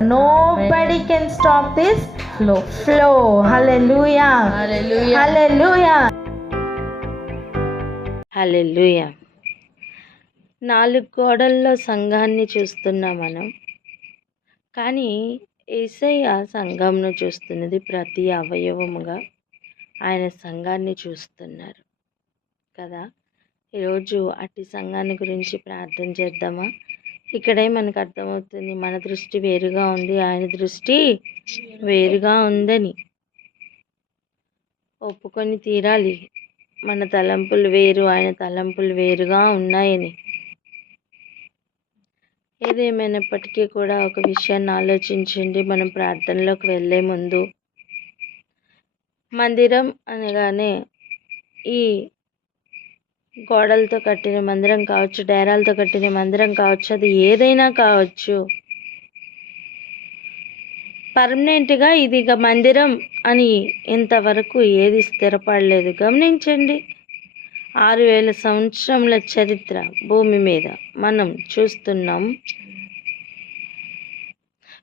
Nobody can stop this flow. Hallelujah. Hallelujah. Hallelujah. హల్లెలూయా. 4 గోడల్లో సంఘాన్ని చూస్తున్నాం మనం. కానీ యేసయ్య సంఘంను చూస్తున్నది ప్రతి అవయవముగా ఆయన సంఘాన్ని చూస్తున్నారు కదా. ఈరోజు అట్టి సంఘాన్ని గురించి ప్రార్థన చేద్దామా? ఇక్కడే మనకు అర్థమవుతుంది మన దృష్టి వేరుగా ఉంది, ఆయన దృష్టి వేరుగా ఉందని ఒప్పుకొని తీరాలి. మన తలంపులు వేరు, ఆయన తలంపులు వేరుగా ఉన్నాయని. ఏదేమైనప్పటికీ కూడా ఒక విషయాన్ని ఆలోచించండి. మనం ప్రార్థనలోకి వెళ్ళే ముందు మందిరం అనగానే ఈ గోడలతో కట్టిన మందిరం కావచ్చు, డేరాలతో కట్టిన మందిరం కావచ్చు, అది ఏదైనా కావచ్చు, పర్మనెంట్గా ఇది ఇక మందిరం అని ఇంతవరకు ఏది స్థిరపడలేదు. గమనించండి, 6000 సంవత్సరముల చరిత్ర భూమి మీద మనం చూస్తున్నాం.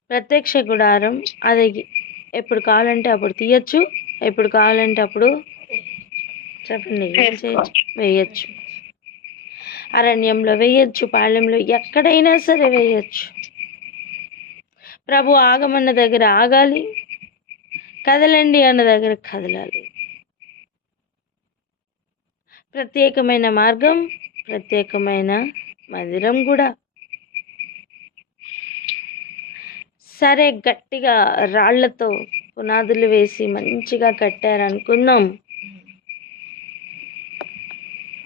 ప్రత్యక్ష గుడారం అది ఎప్పుడు కావాలంటే అప్పుడు తీయచ్చు, ఎప్పుడు కావాలంటే అప్పుడు చెప్పండి వేయచ్చు. అరణ్యంలో వేయచ్చు, పాళెంలో ఎక్కడైనా సరే వేయచ్చు. ప్రభు ఆగమన్న దగ్గర ఆగాలి, కదలండి అన్న దగ్గర కదలాలి. ప్రత్యేకమైన మార్గం, ప్రత్యేకమైన మందిరం కూడా. సరే, గట్టిగా రాళ్లతో పునాదులు వేసి మంచిగా కట్టారనుకుందాం.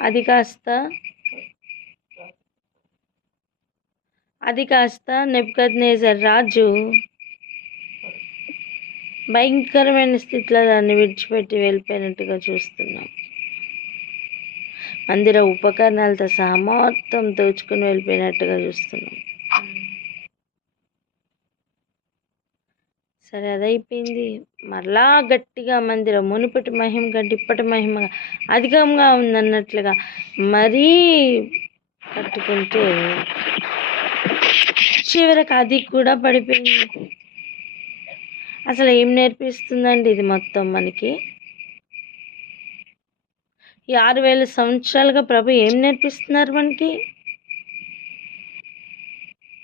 అది కాస్త నెబుకద్నెజర్ రాజు భయంకరమైన స్థితిలో దాన్ని విడిచిపెట్టి వెళ్ళిపోయినట్టుగా చూస్తున్నాం. మందిర ఉపకరణాలతో సహా మొత్తం దోచుకుని వెళ్ళిపోయినట్టుగా చూస్తున్నాం. సరే, అదైపోయింది. మరలా గట్టిగా మందిరం మునుపటి మహిమ కంటే ఇప్పటి మహిమ అధికంగా ఉందన్నట్లుగా మరీ కట్టుకుంటే చివరికి అది కూడా పడిపోయింది. అసలు ఏం నేర్పిస్తుందండి ఇది మొత్తం మనకి? ఈ 6000 సంవత్సరాలుగా ప్రభు ఏం నేర్పిస్తున్నారు మనకి?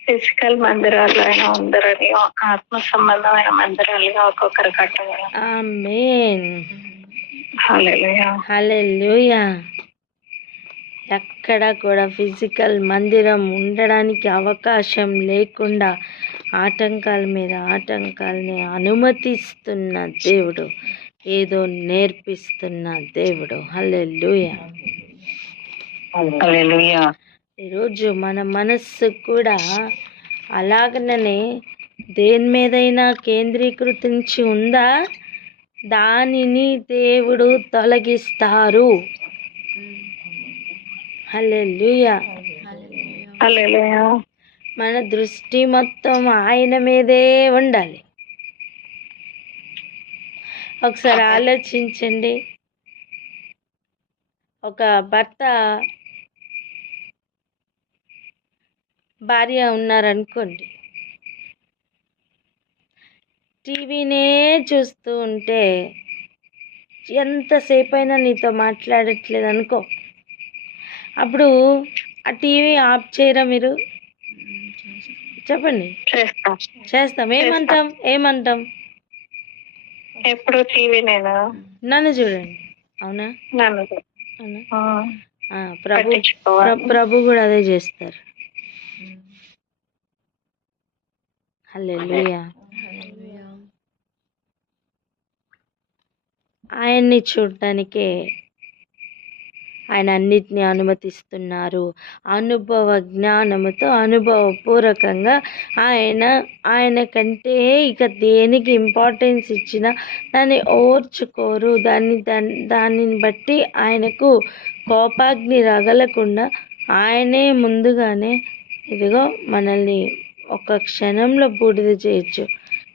ఫిజికల్ మందిరాలు అయినా ఉందరని, ఆత్మ సంబంధమైన మందిరాలుగా ఒక్కొక్కరు కట్టగల. ఆమేన్. హల్లెలూయా. హల్లెలూయా. ఎక్కడ కూడా ఫిజికల్ మందిరం ఉండడానికి అవకాశం లేకుండా ఆటంకాల మీద ఆటంకాలని అనుమతిస్తున్న దేవుడు, ఏదో నేర్పిస్తున్న దేవుడు. హల్లెలూయా. హల్లెలూయా. ఈరోజు మన మనస్సు కూడా అలాగనే దేని మీదైనా కేంద్రీకృతించి ఉందా, దానిని దేవుడు తొలగిస్తారు. హల్లెలూయా. హల్లెలూయా. మన దృష్టి మొత్తం ఆయన మీదే ఉండాలి. ఒకసారి ఆలోచించండి. ఒక భర్త భార్య ఉన్నారనుకోండి, టీవీనే చూస్తూ ఉంటే ఎంతసేపు అయినా నీతో మాట్లాడట్లేదు అనుకో, అప్పుడు ఆ టీవీ ఆఫ్ చేయరా మీరు? చెప్పండి. చేస్తాం. ఏమంటాం? ఎప్పుడు టీవీ నేను నన్ను చూడండి. అవునా? ప్రభు కూడా అదే చేస్తారు. హల్లెలూయా. ఆయన్ని చూడటానికే ఆయన అన్నిటినీ అనుమతిస్తున్నారు. అనుభవ జ్ఞానముతో అనుభవపూర్వకంగా ఆయన కంటే ఇక దేనికి ఇంపార్టెన్స్ ఇచ్చినా దాన్ని ఓర్చుకోరు. దానిని బట్టి ఆయనకు కోపాగ్ని రగలకుండా ఆయనే ముందుగానే ఇదిగో మనల్ని ఒక క్షణంలో బూడిద చేయొచ్చు,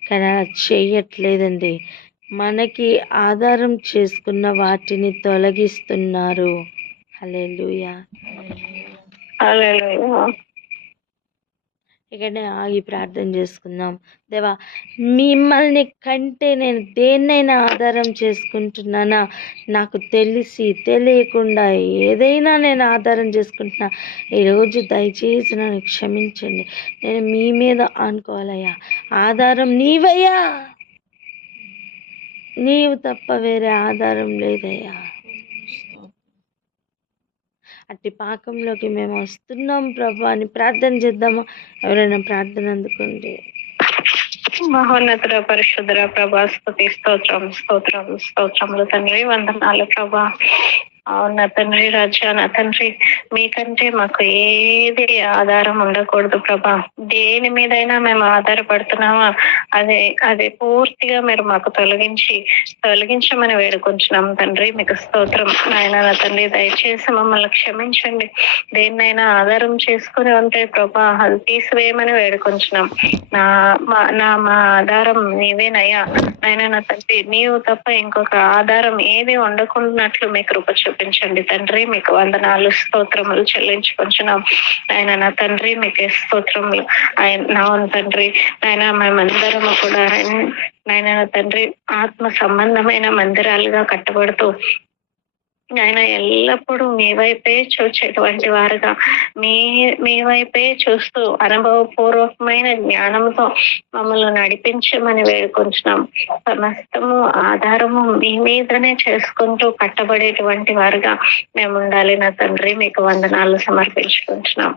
కానీ అలా చేయట్లేదండి. మనకి ఆధారం చేసుకున్న వాటిని తొలగిస్తున్నారు. హల్లెలూయా. హల్లెలూయా. ఇక్కడనే ఆగి ప్రార్థన చేసుకుందాం. దేవా, మిమ్మల్ని కంటే నేను దేన్నైనా ఆధారం చేసుకుంటున్నానా? నాకు తెలిసి తెలియకుండా ఏదైనా నేను ఆధారం చేసుకుంటున్నా, ఈరోజు దయచేసి నన్ను క్షమించండి. నేను మీ మీద ఆనుకోవాలయ్యా. ఆధారం నీవయ్యా, నీవు తప్ప వేరే ఆధారం లేదయ్యా. అట్టి పాకంలోకి మేము వస్తున్నాం ప్రభు అని ప్రార్థన చేద్దామా? ఎవరైనా ప్రార్థన అందుకోండి. మహోన్నతుడ పరిశుద్ధుడ ప్రభా, స్తుతి స్తోత్రం స్తోత్రం స్తోత్రములు తండ్రి, వందనాలు ప్రభా. అవునా తండ్రి, రాజా నా తండ్రి, మీకంటే మాకు ఏది ఆధారం ఉండకూడదు ప్రభా. దేని మీదైనా మేము ఆధారపడుతున్నామా అదే పూర్తిగా మీరు మాకు తొలగించమని వేడుకుంటున్నాం తండ్రి. మీకు స్తోత్రం నాయన. నా తండ్రి, దయచేసి మమ్మల్ని క్షమించండి. దేన్నైనా ఆధారం చేసుకుని ఉంటే ప్రభా, అది తీసివేయమని వేడుకుంటున్నాం. మా ఆధారం నీవేనయ్యా నాయన. నా తండ్రి, నీవు తప్ప ఇంకొక ఆధారం ఏది ఉండకున్నట్లు మీ కృప చూపించండి తండ్రి. మీకు వందనాలు స్తోత్రములు చెల్లించుకుంటున్నాం ఆయన. నా తండ్రి, మీకే స్తోత్రములు ఆయన. నా తండ్రి ఆయన, మేమందరము కూడా నాయన నా తండ్రి, ఆత్మ సంబంధమైన మందిరాలుగా కట్టబడుతూ ఆయన ఎల్లప్పుడూ మీ వైపే చూచేటువంటి వారుగా, మీ వైపే చూస్తూ అనుభవపూర్వకమైన జ్ఞానంతో మమ్మల్ని నడిపించమని వేడుకుంటున్నాం. సమస్తము ఆధారము మీ మీదనే చేసుకుంటూ కట్టబడేటువంటి వారుగా మేము ఉండాలి నా తండ్రి. మీకు వందనాలు సమర్పించుకుంటున్నాం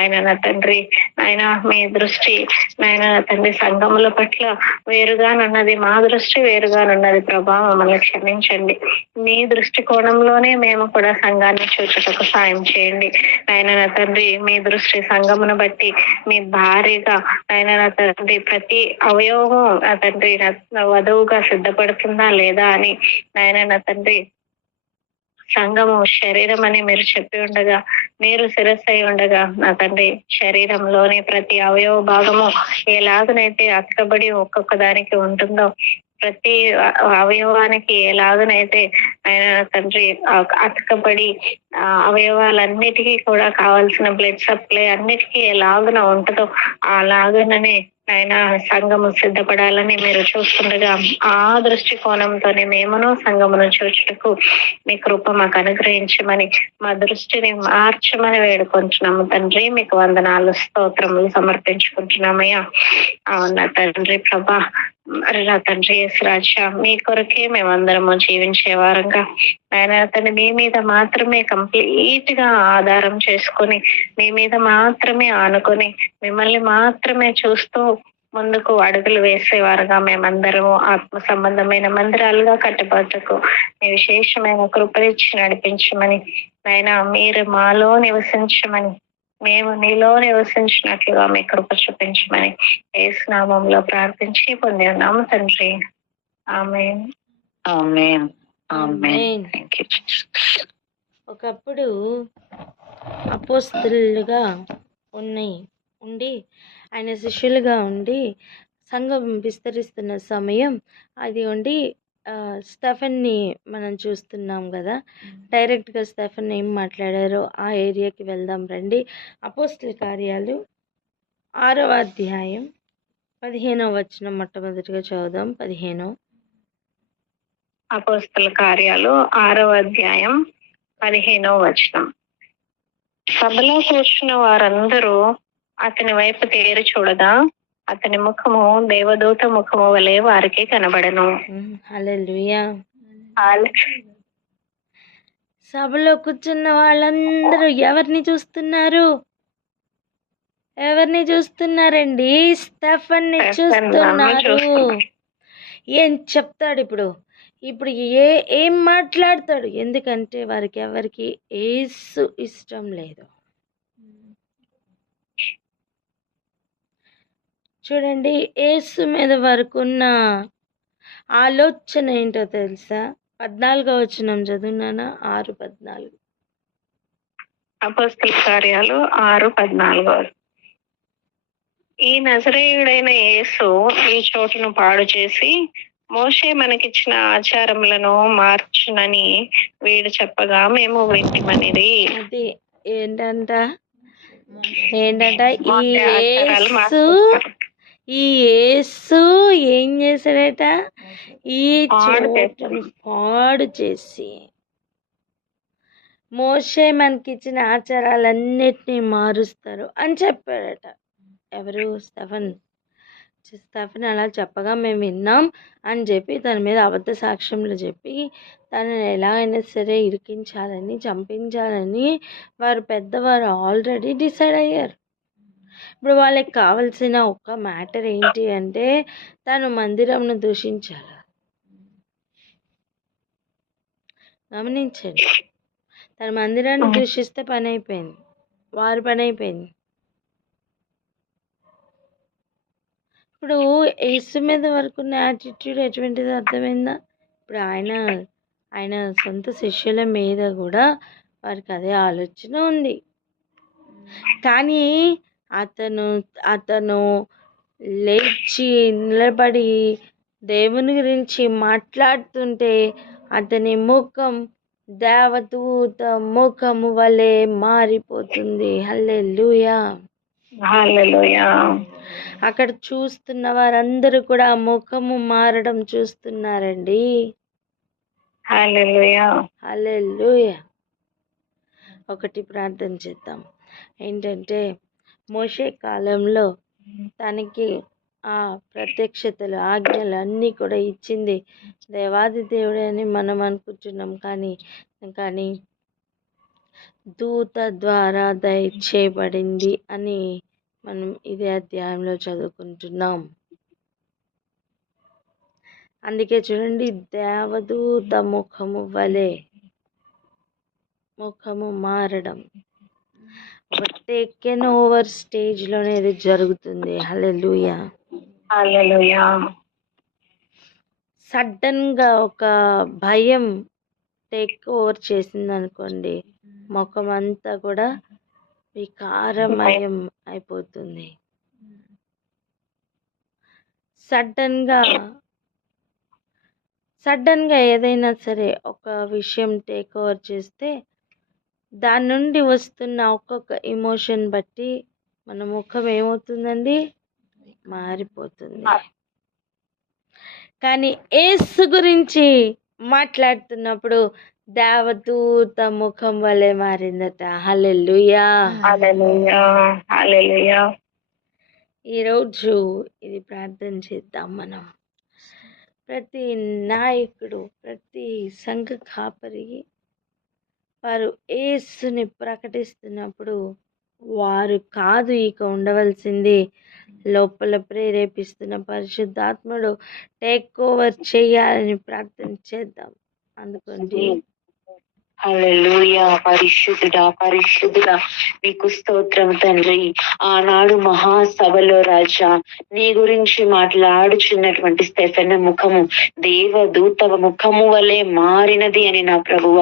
ఆయన. నా తండ్రి ఆయన, మీ దృష్టి నాయన నా తండ్రి సంఘముల పట్ల వేరుగానున్నది, మా దృష్టి వేరుగానున్నది ప్రభా. మమ్మల్ని క్షమించండి. మీ దృష్టికోణంలోనే మేము కూడా సంఘాన్ని చూచుటకు సాయం చేయండి ఆయన. నా తండ్రి, మీ దృష్టి సంఘమును బట్టి మీ భారీగా ఆయన నా తండ్రి ప్రతి అవయవము నా తండ్రి వధువుగా సిద్ధపడుతుందా లేదా అని ఆయన నా తండ్రి, సంఘము శరీరం అని మీరు చెప్పి ఉండగా, మీరు శిరస్సు అయి ఉండగా నా తండ్రి, శరీరంలోని ప్రతి అవయవ భాగము ఎలాగనైతే అతకబడి ఒక్కొక్క దానికి ఉంటుందో, ప్రతి అవయవానికి ఎలాగనైతే ఆయన తండ్రి అతకబడి అవయవాలన్నిటికీ కూడా కావాల్సిన బ్లడ్ సప్లై అన్నిటికీ ఎలాగున ఉంటుందో అలాగననే ఆయన సంఘము సిద్ధపడాలని మీరు చూస్తుండగా, ఆ దృష్టికోణంతోనే మేమును సంఘమును చూచుటకు మీ కృప మాకు అనుగ్రహించమని, మా దృష్టిని మార్చమని వేడుకుంటున్నాము తండ్రి. మీకు వందనాలు స్తోత్రములు సమర్పించుకుంటున్నామయ్యా. అవునా తండ్రి ప్రభా, నా తండ్రి యేసురాజా, మీ కొరకే మేమందరము జీవించే వారంగా ఆయన అతన్ని మీ మీద మాత్రమే కంప్లీట్ గా ఆధారం చేసుకొని, మీ మీద మాత్రమే ఆనుకొని, మిమ్మల్ని మాత్రమే చూస్తూ ముందుకు అడుగులు వేసేవారుగా మేమందరము ఆత్మ సంబంధమైన మందిరాలుగా కట్టబడటకు మీ విశేషమైన కృపనిచ్చి నడిపించమని నాయన, మీరు మాలో నివసించమని, మేము నీలో నివసించినట్లుగా మీ కృప చూపించమని యేసు నామములో ప్రార్థించి పొంది ఉన్నాము తండ్రి. Amen. Amen. Amen. Thank you. ఒకప్పుడు అపోస్తలులుగా ఉండి ఆయన శిష్యులుగా ఉండి సంఘం విస్తరిస్తున్న సమయం అది ఉండి స్టెఫెన్ని మనం చూస్తున్నాం కదా. డైరెక్ట్గా స్టెఫెన్ ఏం మాట్లాడారో ఆ ఏరియాకి వెళ్దాం రండి. అపోస్తల కార్యాలు 6వ అధ్యాయం 15వ వచనం మొట్టమొదటిగా చదువుదాం. 15. అపోస్తల కార్యాలు 6వ అధ్యాయం 15వ వచనం. సభలో కూర్చున్న వారందరూ అతని వైపు తేరి చూడగా అతని ముఖము దేవదూత ముఖము వలె వారికి కనబడను. హల్లెలూయా. సభలో కూర్చున్న వాళ్ళందరూ ఎవరిని చూస్తున్నారు? ఎవరిని చూస్తున్నారండి? స్టెఫెన్ని చూస్తున్నారు. ఏం చెప్తాడు ఇప్పుడు? ఏం మాట్లాడతాడు? ఎందుకంటే వారికి ఎవరికి యేసు ఇష్టం లేదు. చూడండి, యేసు మీద వారికి ఉన్న ఆలోచన ఏంటో తెలుసా? 14వ వచనం చదువునానా? 6:14. అపోస్తల కార్యాలు 6:14. ఈ నజరేయుడైన యేసు ఈ చోటును పాడు చేసి మోషే మనకిచ్చిన ఆచారములను మార్చునని వీడు చెప్పగా మేము వింటిమనిది. అది ఏంటంట? ఏంటంట ఈ మోసే ఆచారాలు యేసు మార్చేస్తారు. ఈ యేసు ఏం చేశాడట? ఈ పాడు చోటుని పాడు చేసి మోషే మనకిచ్చిన ఆచారాలన్నిటినీ మారుస్తారు అని చెప్పాడట. ఎవరు? స్టెఫెన్ అలా చెప్పగా మేము విన్నాం అని చెప్పి తన మీద అబద్ధ సాక్ష్యంలో చెప్పి తనని ఎలాగైనా సరే ఇరికించాలని, చంపించాలని వారు పెద్దవారు ఆల్రెడీ డిసైడ్ అయ్యారు. ఇప్పుడు వాళ్ళకి కావాల్సిన ఒక్క మ్యాటర్ ఏంటి అంటే తను మందిరంను దూషించాలి. గమనించండి, తన మందిరాన్ని దూషిస్తే పని అయిపోయింది, వారి పని అయిపోయింది. ఇప్పుడు యేసు మీద వరకు ఉన్న యాటిట్యూడ్ ఎటువంటిది అర్థమైందా? ఇప్పుడు ఆయన సొంత శిష్యుల మీద కూడా వారికి అదే ఆలోచన ఉంది. కానీ అతను లేచి నిలబడి దేవుని గురించి మాట్లాడుతుంటే అతని ముఖం దేవదూత ముఖము వలె మారిపోతుంది. హల్లెలూయా. హల్లెలూయా. అక్కడ చూస్తున్న వారందరూ కూడా ముఖము మారడం చూస్తున్నారండి. హల్లెలూయా. హల్లెలూయా. ఒకటి ప్రార్థన చేద్దాం. ఏంటంటే మోషే కాలంలో తనకి ఆ ప్రత్యక్షతలు, ఆజ్ఞలు అన్నీ కూడా ఇచ్చింది దేవాది దేవుడే అని మనం అనుకుంటున్నాం. కానీ దూత ద్వారా దయచేయబడింది అని మనం ఇదే అధ్యాయంలో చదువుకుంటున్నాం. అందుకే చూడండి, దేవదూత ముఖము వలె ముఖము మారడం ఒక టేకెన్ ఓవర్ స్టేజ్లోనే ఇది జరుగుతుంది. హల్లెలూయా. హల్లెలూయా. సడన్గా ఒక భయం టేక్ ఓవర్ చేసింది అనుకోండి, ముఖం అంతా కూడా వికారమయం అయిపోతుంది. సడన్గా ఏదైనా సరే ఒక విషయం టేక్ ఓవర్ చేస్తే దాని నుండి వస్తున్న ఒక్కొక్క ఎమోషన్ బట్టి మన ముఖం ఏమవుతుందండి? మారిపోతుంది. కానీ యేసు గురించి మాట్లాడుతున్నప్పుడు దేవదూత ముఖం వలె మారిందట. హల్లెలూయా. హల్లెలూయా. హల్లెలూయా. ఈరోజు ఇది ప్రార్థన చేద్దాం మనం. ప్రతి నాయకుడు, ప్రతి సంఘ కాపరి వారు యేసుని ప్రకటిస్తున్నప్పుడు వారు కాదు ఇక ఉండవలసింది, లోపల ప్రేరేపిస్తున్న పరిశుద్ధాత్ముడు టేక్ ఓవర్ చేయాలని ప్రార్థన చేద్దాం. అందుకండి హల్లెలూయా. పరిశుద్ధుడా నీకు స్తోత్రం తండ్రి. ఆనాడు మహాసభలో రాజా నీ గురించి మాట్లాడుచున్నటువంటి స్టెఫెన్ ముఖము దేవదూత ముఖము వలె మారినది అని నా ప్రభువ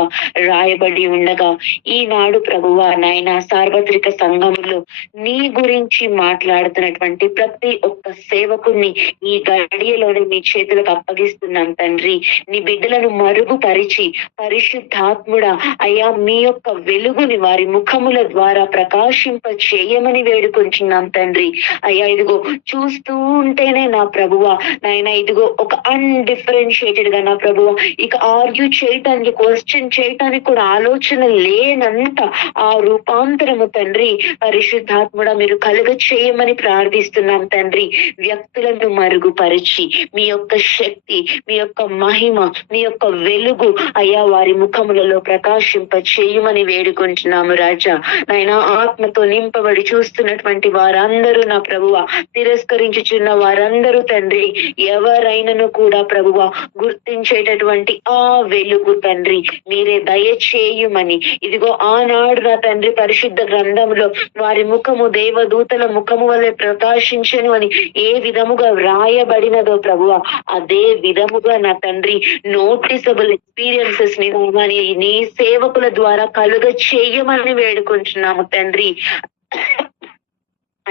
రాయబడి ఉండగా, ఈనాడు ప్రభువ నాయన సార్వత్రిక సంఘంలో నీ గురించి మాట్లాడుతున్నటువంటి ప్రతి ఒక్క సేవకుని ఈ గడియలోనే నీ చేతులకు అప్పగిస్తున్నాం తండ్రి. నీ బిడ్డలను మరుగుపరిచి పరిశుద్ధాత్ముడ అయ్యా మీ యొక్క వెలుగుని వారి ముఖముల ద్వారా ప్రకాశింప చేయమని వేడుకుంటున్నాం తండ్రి. అయ్యా ఇదిగో చూస్తూ ఉంటేనే నా ప్రభువ నాయన ఇదిగో ఒక అన్డిఫరెన్షియేటెడ్ గా నా ప్రభువ ఇక ఆర్గ్యూ చేయటానికి, క్వశ్చన్ చేయటానికి కూడా ఆలోచన లేనంత ఆ రూపాంతరము తండ్రి పరిశుద్ధాత్ముడ మీరు కలుగ చేయమని ప్రార్థిస్తున్నాం తండ్రి. వ్యక్తులను మరుగుపరిచి మీ యొక్క శక్తి, మీ యొక్క మహిమ, మీ యొక్క వెలుగు అయ్యా వారి ముఖములలో ప్రకాశింప చేయమని వేడుకుంటున్నాము రాజా. నాయన ఆత్మతో నింపబడి చూస్తున్నటువంటి వారందరూ నా ప్రభువ, తిరస్కరించుచున్న వారందరూ తండ్రి ఎవరైనను కూడా ప్రభువ గుర్తించేటటువంటి ఆ వెలుగు తండ్రి మీరే దయచేయుమని ఇదిగో ఆనాడు నా తండ్రి పరిశుద్ధ గ్రంథంలో వారి ముఖము దేవదూతల ముఖము వలె ప్రకాశించను అని ఏ విధముగా వ్రాయబడినదో ప్రభువ అదే విధముగా నా తండ్రి నోటిసబుల్ ఎక్స్పీరియన్సెస్ నీ సేవకుల ద్వారా కలుగ చేయమని వేడుకుంటున్నాము తండ్రి.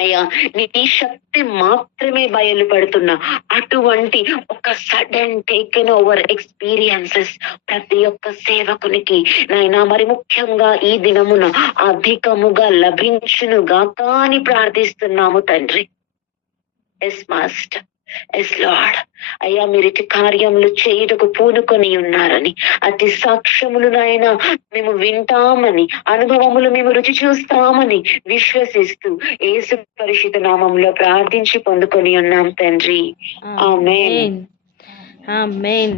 అయ్యా నీ శక్తి మాత్రమే బయలుపడుతున్నా అటువంటి ఒక సడన్ టేకెన్ ఓవర్ ఎక్స్పీరియన్సెస్ ప్రతి ఒక్క సేవకునికి నైనా మరి ముఖ్యంగా ఈ దినమున అధికముగా లభించునుగా కానీ ప్రార్థిస్తున్నాము తండ్రి. Yes master, yes lord. అయ్యా మీరు ఇటు కార్యములు చేయుటకు పూనుకొని ఉన్నారని, అతి సాక్ష్యములనైనా మేము వింటామని, అనుభవములు మేము రుచి చూస్తామని విశ్వసిస్తూ యేసు పరిశుద్ధ నామంలో ప్రార్థించి పొందుకొని ఉన్నాం తండ్రి. ఆమేన్. ఆమేన్.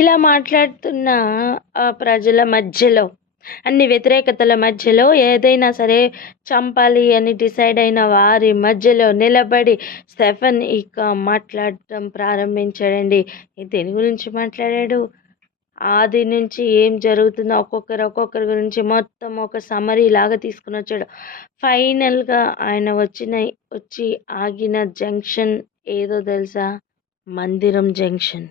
ఇలా మాట్లాడుతున్న ప్రజల మధ్యలో, అన్ని వ్యతిరేకతల మధ్యలో ఏదైనా సరే చంపాలి అని డిసైడ్ అయిన వారి మధ్యలో నిలబడి స్టెఫెన్ ఇక మాట్లాడటం ప్రారంభించాడండి. దేని గురించి మాట్లాడాడు? ఆది నుంచి ఏం జరుగుతుందో ఒక్కొక్కరి గురించి మొత్తం ఒక సమరీ లాగా తీసుకుని వచ్చాడు. ఫైనల్గా ఆయన వచ్చి ఆగిన జంక్షన్ ఏదో తెలుసా? మందిరం జంక్షన్.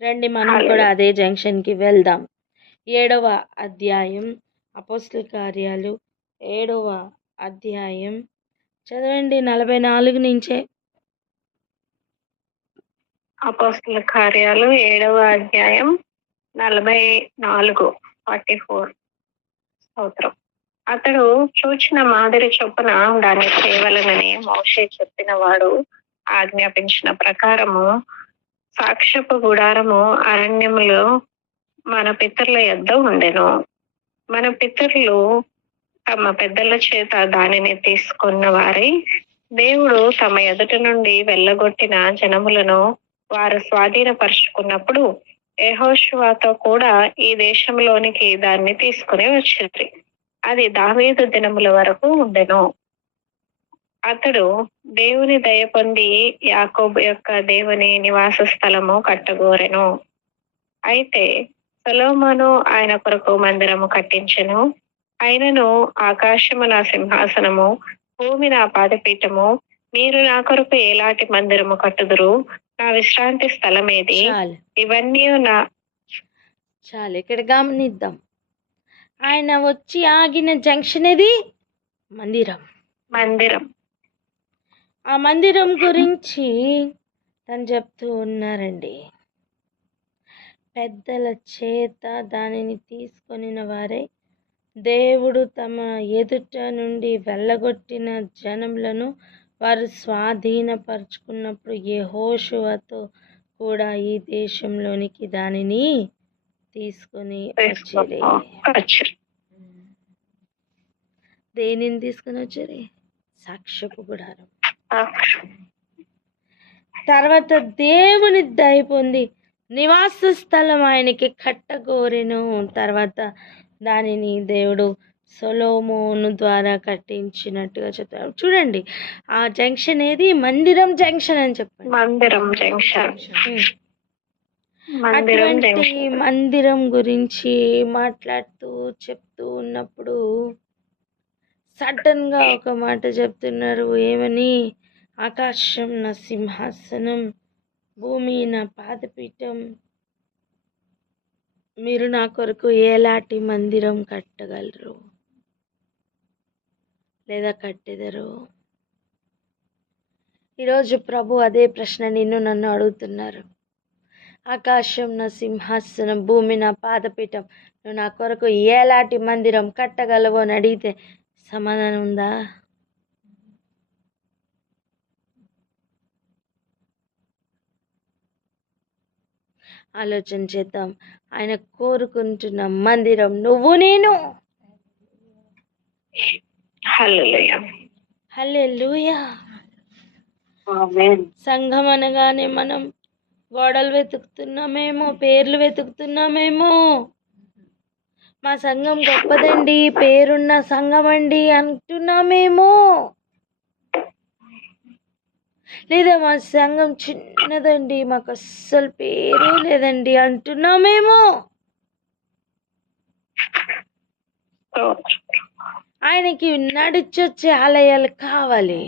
రండి మనం కూడా అదే జంక్షన్కి వెళ్దాం. 7వ అధ్యాయం అపోస్తల కార్యాలు 7వ అధ్యాయం చదవండి 44 నుంచే. అపోస్తల కార్యాలు 7వ అధ్యాయం 44 44. స్తోత్రం. అతడు చూచిన మాదిరి చొప్పున దాన్ని చేయవలనని మోషే చెప్పిన వాడు ఆజ్ఞాపించిన ప్రకారము సాక్ష్యపు గుడారము అరణ్యములో మన పితరుల యొద్ద ఉండెను. మన పితరులు తమ పెద్దల చేత దానిని తీసుకున్న వారి దేవుడు తమ ఎదుట నుండి వెళ్ళగొట్టిన జనములను వారు స్వాధీనపరుచుకున్నప్పుడు యెహోషువతో కూడా ఈ దేశంలోనికి దాన్ని తీసుకుని వచ్చింది. అది దావీదు దినముల వరకు ఉండెను. అతడు దేవుని దయ పొంది యాకోబు యొక్క దేవుని నివాస స్థలము కట్టగోరెను. అయితే సొలొమోను ఆయన కొరకు మందిరము కట్టించెను. ఆయనను ఆకాశము నా సింహాసనము, భూమి నా పాదపీఠము, మీరు నా కొరకు ఎలాంటి మందిరము కట్టుదురు, నా విశ్రాంతి స్థలం ఏది, ఇవన్నీ చాలు ఇక్కడ గమనిద్దాం. ఆయన వచ్చి ఆగిన జంక్షన్ ఏది? మందిరం. ఆ మందిరం గురించి తను చెప్తూ ఉన్నారండి. పెద్దల చేత దానిని తీసుకొనిన వారే దేవుడు తమ ఎదుట నుండి వెళ్ళగొట్టిన జనములను వారు స్వాధీనపరుచుకున్నప్పుడు యెహోషువతో కూడా ఈ దేశంలోనికి దానిని తీసుకొని వచ్చేది. దేనిని తీసుకొని వచ్చేది? సాక్ష్యపు గుడారం. తర్వాత దేవుని దయ పొంది నివాస స్థలం ఆయనకి కట్టగోరెను. తర్వాత దానిని దేవుడు సొలొమోను ద్వారా కట్టించినట్టుగా చెప్తారు. చూడండి ఆ జంక్షన్ ఏది? మందిరం జంక్షన్ అని చెప్పండి. మందిరం జంక్షన్. అటువంటి మందిరం గురించి మాట్లాడుతూ చెప్తూ ఉన్నప్పుడు సడన్ గా ఒక మాట చెప్తున్నారు. ఏమని? ఆకాశం నా సింహాసనం, భూమి నా పాదపీఠం, మీరు నా కొరకు ఎలాంటి మందిరం కట్టగలరు లేదా కట్టెదరు? ఈరోజు ప్రభు అదే ప్రశ్న నన్ను అడుగుతున్నారు. ఆకాశం నా సింహాసనం, భూమి నా పాదపీఠం, నువ్వు నా కొరకు ఎలాంటి మందిరం కట్టగలవు అని అడిగితే సమాధానం ఉందా? ఆలోచన చేద్దాం. ఆయన కోరుకుంటున్న మందిరం నువ్వు నేను. హల్లెలూయా. సంఘం అనగానే మనం గోడలు వెతుకుతున్నామేమో, పేర్లు వెతుకుతున్నామేమో, మా సంఘం గొప్పదండి, పేరున్న సంఘం అండి అంటున్నామేమో, లేదా మా సంఘం చిన్నదండి, మాకు అస్సలు పేరే లేదండి అంటున్నామేమో. ఆయనకి నడిచొచ్చే ఆలయాలు కావాలి.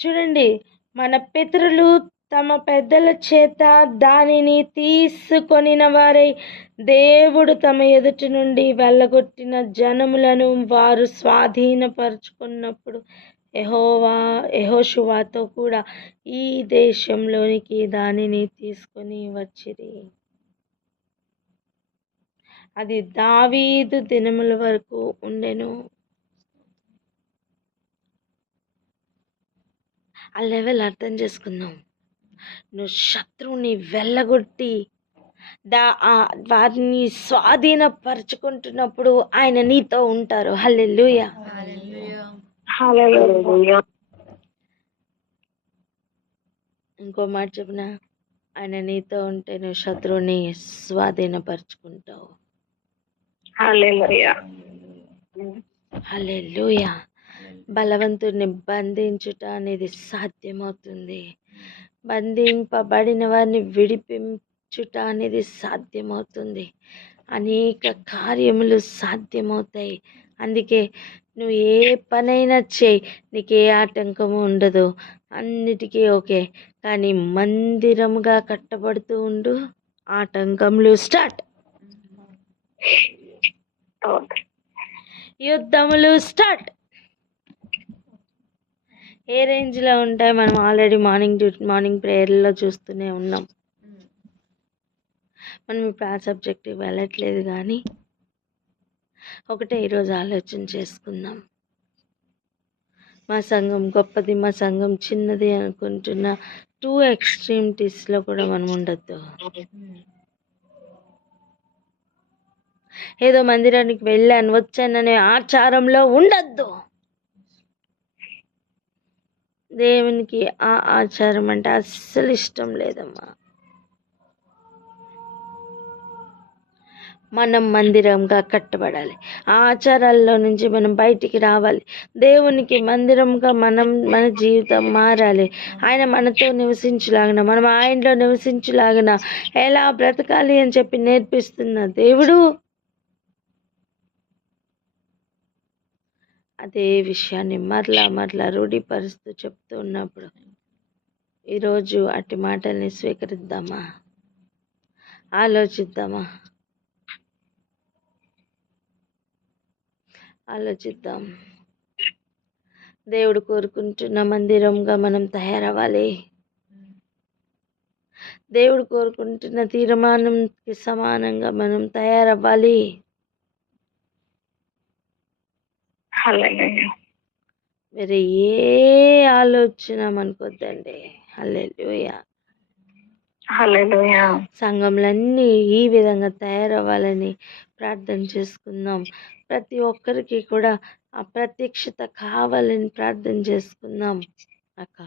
చూడండి, మన పితరులు తమ పెద్దల చేత దానిని తీసుకొనిన వారై దేవుడు తమ ఎదుటి నుండి వెళ్ళగొట్టిన జనములను వారు స్వాధీనపరుచుకున్నప్పుడు యెహోషువతో కూడా ఈ దేశంలోనికి దానిని తీసుకొని వచ్చిరి. అది దావీదు దినముల వరకు ఉండెను. ఆ లెవెల్ అర్థం చేసుకుందాం. నువ్వు శత్రువుని వెళ్ళగొట్టి వారిని స్వాధీనపరుచుకుంటున్నప్పుడు ఆయన నీతో ఉంటారు. హల్లెలూయా. హల్లెలూయా. ఇంకో మాట చెప్పిన, ఆయన నీతో ఉంటే నువ్వు శత్రువుని స్వాధీనపరుచుకుంటావు. హల్లెలూయా. హల్లెలూయా. బలవంతుడిని బంధించుట అనేది సాధ్యమవుతుంది. బంధింపబడిన వారిని విడిపించుట అనేది సాధ్యమవుతుంది. అనేక కార్యములు సాధ్యమవుతాయి. అందుకే నువ్వు ఏ పనైనా చేయి, నీకు ఏ ఆటంకము ఉండదు, అన్నిటికీ ఓకే. కానీ మందిరముగా కట్టబడుతూ ఉండు, ఆటంకములు స్టార్ట్, యుద్ధములు స్టార్ట్. ఏ రేంజ్లో ఉంటాయి మనం ఆల్రెడీ మార్నింగ్ ప్రేయర్లో చూస్తూనే ఉన్నాం. మనం ఇప్పుడు ఆ సబ్జెక్ట్ వెళ్ళట్లేదు, కానీ ఒకటే ఈరోజు ఆలోచన చేసుకుందాం. మా సంఘం గొప్పది, మా సంఘం చిన్నది అనుకుంటున్న టూ ఎక్స్ట్రీమిటీస్లో కూడా మనం ఉండొద్దు. ఏదో మందిరానికి వెళ్ళాను వచ్చాననే ఆచారంలో ఉండొద్దు. దేవునికి ఆ ఆచారం అంటే అస్సలు ఇష్టం లేదమ్మా. మనం మందిరంగా కట్టబడాలి. ఆ ఆచారాల్లో నుంచి మనం బయటికి రావాలి. దేవునికి మందిరంగా మన జీవితం మారాలి. ఆయన మనతో నివసించులాగిన, మనం ఆయనలో నివసించులాగిన ఎలా బ్రతకాలి అని చెప్పి నేర్పిస్తున్న దేవుడు అదే విషయాన్ని మరలా రూఢీపరుస్తూ చెప్తూ ఉన్నప్పుడు ఈరోజు అట్టి మాటల్ని స్వీకరిద్దామా? ఆలోచిద్దాం. దేవుడు కోరుకుంటున్న మందిరంగా మనం తయారవ్వాలి. దేవుడు కోరుకుంటున్న తీర్మానంకి సమానంగా మనం తయారవ్వాలి. హల్లెలూయా. వేరే ఏ ఆలోచన మనకొద్దండి. హల్లెలూయా. హల్లెలూయా. సంఘంలన్నీ ఈ విధంగా తయారవ్వాలని ప్రార్థన చేసుకుందాం. ప్రతి ఒక్కరికి కూడా ఆ ప్రత్యక్షత కావాలని ప్రార్థన చేసుకుందాం అక్క.